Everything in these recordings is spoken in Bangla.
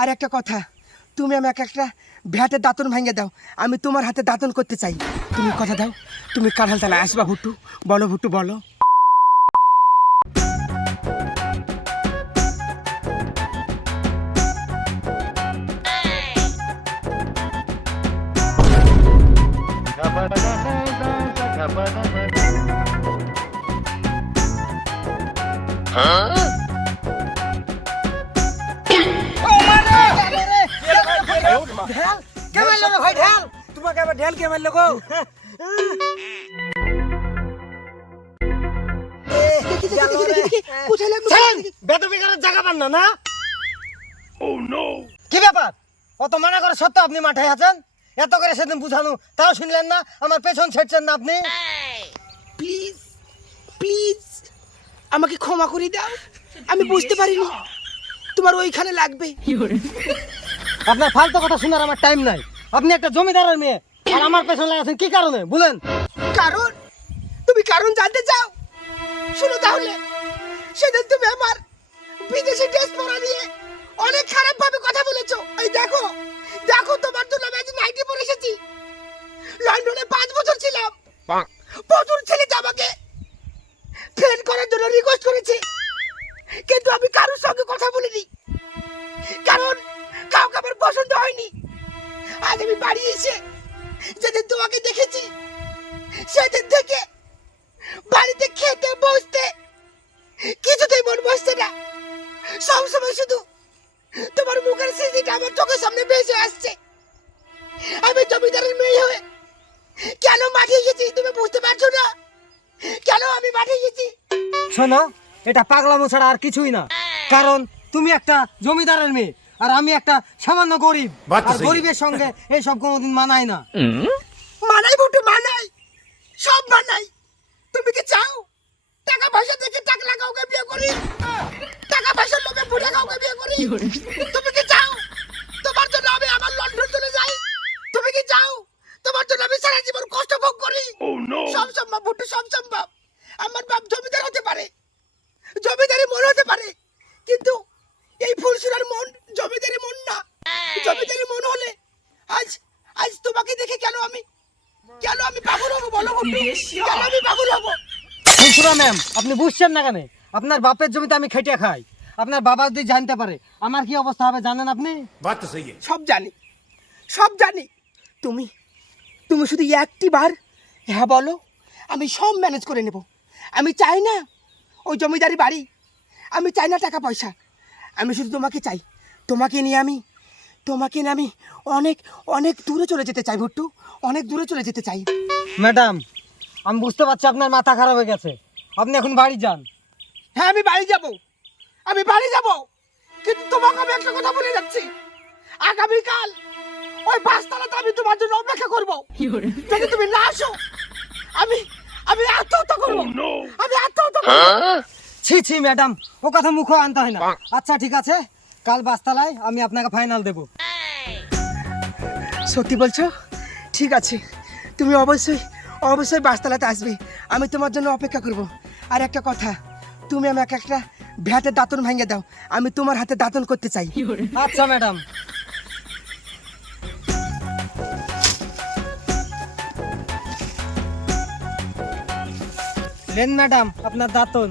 আর একটা কথা, তুমি আমাকে একটা ভ্যাটের দাঁতন ভেঙে দাও, আমি তোমার হাতে দাঁতন করতে চাই। তুমি কথা দাও, তুমি কাঁঠাল তালা আসবা ভুট্টু? বলো ভুট্টু, বলো। ঢেল আবার ঢেল কে মারলো গো বেদবিকারের জায়গা পান না না? কি ব্যাপার? অত মানা করে সত্য আপনি মাঠে আছেন? এত করে সেদিন বুঝানো তাও শুনলেন না? আমার পেছন ছেড়ছেন না আপনি? প্লিজ প্লিজ আমাকে ক্ষমা করে দাও। আমি বুঝতে পারিনি। তোমার ওইখানে লাগবে। আপনার ফালতু কথা শোনার আমার টাইম নাই। আপনি একটা জমিদারের মেয়ে। আর আমার পেছনে লাগাচ্ছেন কি কারণে? বলেন। কারণ, তুমি কারণ জানতে চাও? শুনো তাহলে। সেদিন তুমি আমার বিদেশি ড্রেস পরা নিয়ে অনেক খারাপ ভাবে কথা বলেছ। এই দেখো দেখো তোমার জন্য আমি আজ নাইটি পরে এসেছি। লন্ডনে পাঁচ বছর ছিলাম। প্রচুর ছেলে আমাকে ফ্রেন্ড করার জন্য রিকোয়েস্ট করেছে। কিন্তু আমি কারোর সঙ্গে কথা বলিনি। কারণ, কাউকে আমার পছন্দ হয়নি। আজ আমি বাড়ি এসে যেদিন তোমাকে দেখেছি, সেদিন থেকে বাড়িতে খেতে, বসতে কিছুতেই মন বসছে না। সবসময় শুধু তোমার মুখের স্মৃতিটা আমার চোখের সামনে ভেসে আসছে। আমি জমিদারের মেয়ে হয়ে কেন মাঠে এসেছি তুমি বুঝতে পারছ না? কেন আমি মাঠে এসেছি শোনো, এটা পাগলামো ছাড়া আর কিছুই না। কারণ তুমি একটা জমিদারের মেয়ে। আর আমি একটা সামান্য গরিব। আর গরিবের সঙ্গে এইসব কোনোদিন মানায় না। মানাই বুটু মানাই। সব মানাই। তুমি কি চাও? টাকা পয়সা থেকে টাকলা কাউকে বিয়ে করি? টাকা পয়সার লোকে বুড়া কাউকে বিয়ে করি? তুমি কি চাও? তোমার জন্য আমি আমার লন্ডন চলে যাই। তুমি কি চাও? তোমার জন্য আমি সারা জীবন কষ্ট ভোগ করি। সব সম্ভব বুটু সব সম্ভব। আমার বাপ জমিদার হতে পারে। জমিদারি মন হতে পারে। কিন্তু এই ফুলসুরার মন জমিদারি মন না। জমিদারি মন হলে আজ আজ তোমাকে দেখে কেন আমি কেন আমি পাগল হব বলো কেন আমি পাগল হব? ফুলসুরা ম্যাম আপনি বুঝছেন না কেন? আপনার বাপের জমিতে আমি খেটে খাই। আপনার বাবা যদি জানতে পারে আমার কি অবস্থা হবে জানেন আপনি? সব জানি সব জানি। তুমি তুমি শুধু একটি বার হ্যাঁ বলো আমি সব ম্যানেজ করে নেব। আমি চাই না ওই জমিদারি বাড়ি আমি চাই না টাকা পয়সা। আমি শুধু তোমাকে চাই। তোমাকে নিয়ে আমি তোমাকে নিয়ে আমি অনেক অনেক দূরে চলে যেতে চাই ভুট্টু। অনেক দূরে চলে যেতে চাই। ম্যাডাম আমি বুঝতে পারছি আপনার মাথা খারাপ হয়ে গেছে। আপনি এখন বাড়ি যান। হ্যাঁ আমি বাড়ি যাব। আমি বাড়ি যাব। কিন্তু তোমাকে আমি একটা কথা বলে যাচ্ছি। আগামীকাল ওই পাঁচতলাতে আমি তোমার জন্য অপেক্ষা করব। যদি তুমি না আসো আমি আমি আত্মহত্যা করব। আমি আত্মহত্যা করব। ছি ছি ম্যাডাম ও কথা মুখে আনতে হয় না। আচ্ছা ঠিক আছে। কাল বাসতলায় আমি আপনাকে ফাইনাল দেব। সত্যি বলছো? ঠিক আছে। তুমি অবশ্যই অবশ্যই বাসতলাতে আসবে। আমি তোমার জন্য অপেক্ষা করব। আর একটা কথা তুমি আমাকে একটা ভ্যাটের দাঁতন ভেঙে দাও। আমি তোমার হাতে দাঁতন করতে চাই। আচ্ছা ম্যাডাম লেন ম্যাডাম আপনার দাঁতন।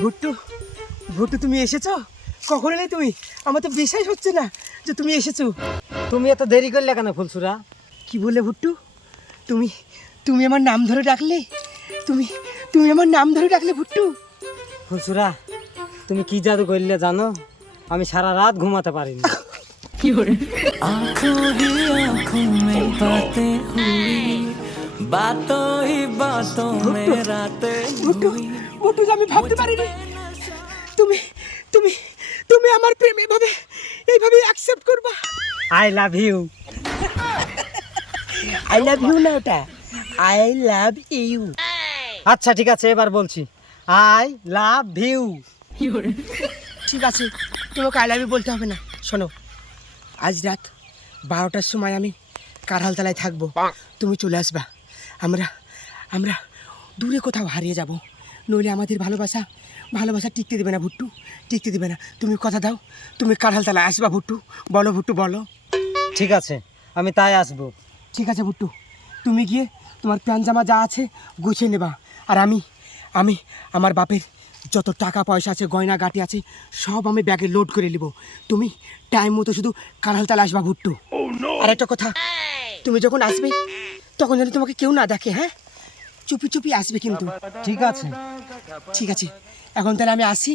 ভুট্টু ভুট্টু তুমি এসেছো কখন এলে তুমি আমার তো বিশ্বাস হচ্ছে না যে তুমি এসেছো তুমি এত দেরি করলে কেন ফুলসুরা কি বলে ভুট্টু তুমি তুমি আমার নাম ধরে ডাকলে তুমি তুমি আমার নাম ধরে ডাকলে ভুট্টু ফুলসুরা তুমি কি জাদু করলে জানো আমি সারা রাত ঘুমাতে পারিনি आंखों ही आंखों में बातें हुई बातों ही बातों में रातें ভুট্টু আমি ভাবতে পারিনি। তুমি তুমি তুমি আমার প্রেম এভাবে এইভাবে অ্যাকসেপ্ট করবা? I love you I love you না ওটা? আই লাভ ইউ আচ্ছা ঠিক আছে এবার বলছি। আই লাভ ইউ ঠিক আছে তোমাকে আই লাভ ইউ বলতে হবে না। শোনো আজ রাত বারোটার সময় আমি কারহালতলায় থাকব। তুমি চলে আসবা। আমরা আমরা দূরে কোথাও হারিয়ে যাব। নইলে আমাদের ভালোবাসা ভালোবাসা টিকতে দেবে না ভুট্টু টিকতে দেবে না। তুমি কথা দাও তুমি কারহালতলায় আসবা ভুট্টু বলো ভুট্টু বলো। ঠিক আছে আমি তাই আসব। ঠিক আছে ভুট্টু তুমি গিয়ে তোমার প্যান জামা যা আছে গুছিয়ে নেবা। আর আমি আমি আমার বাপের যত টাকা পয়সা আছে গয়না গাটি আছে সব আমি ব্যাগে লোড করে নেব। তুমি টাইম মতো শুধু কারহালতাল আসবা ভুট্টু। আর একটা কথা তুমি যখন আসবে তখন যেন তোমাকে কেউ না দেখে হ্যাঁ? চুপি চুপি আসবে কিন্তু। ঠিক আছে? ঠিক আছে। এখন তাহলে আমি আসি।